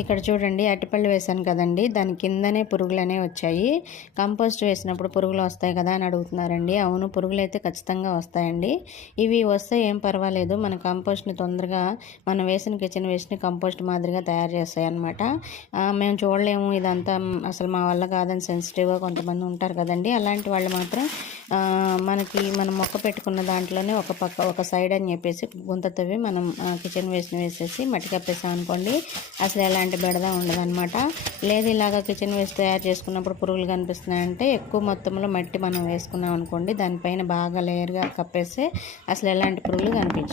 ఇక్కడ చూడండి అరటిపళ్ళు వేసాను కదండి, దాని కిందనే పురుగులనే వచ్చాయి. కంపోస్ట్ వేసినప్పుడు పురుగులు వస్తాయి కదా అని అడుగుతున్నారండి. అవును, పురుగులు అయితే ఖచ్చితంగా వస్తాయండి. ఇవి వస్తే ఏం పర్వాలేదు, మన కంపోస్ట్ని తొందరగా మనం వేసిన కిచెన్ వేస్ట్ని కంపోస్ట్ మాదిరిగా తయారు చేస్తాయి అన్నమాట. మేము చూడలేము ఇదంతా, అసలు మా వల్ల కాదని సెన్సిటివ్గా కొంతమంది ఉంటారు కదండి. అలాంటి వాళ్ళు మాత్రం మనం మొక్క పెట్టుకున్న దాంట్లోనే ఒక పక్క ఒక సైడ్ అని చెప్పేసి గుంత తవ్వి మనం కిచెన్ వేస్ట్ని వేసేసి మట్టి కప్పేసాం అనుకోండి, అసలు ఎలాంటి బెడద ఉండదన్నమాట. లేదు ఇలాగ కిచెన్ వేస్ట్ తయారు చేసుకున్నప్పుడు పురుగులు కనిపిస్తున్నాయంటే ఎక్కువ మొత్తంలో మట్టి మనం వేసుకున్నాం అనుకోండి, దానిపైన బాగా లేయర్గా కప్పేస్తే అసలు ఎలాంటి పురుగులు కనిపించవు.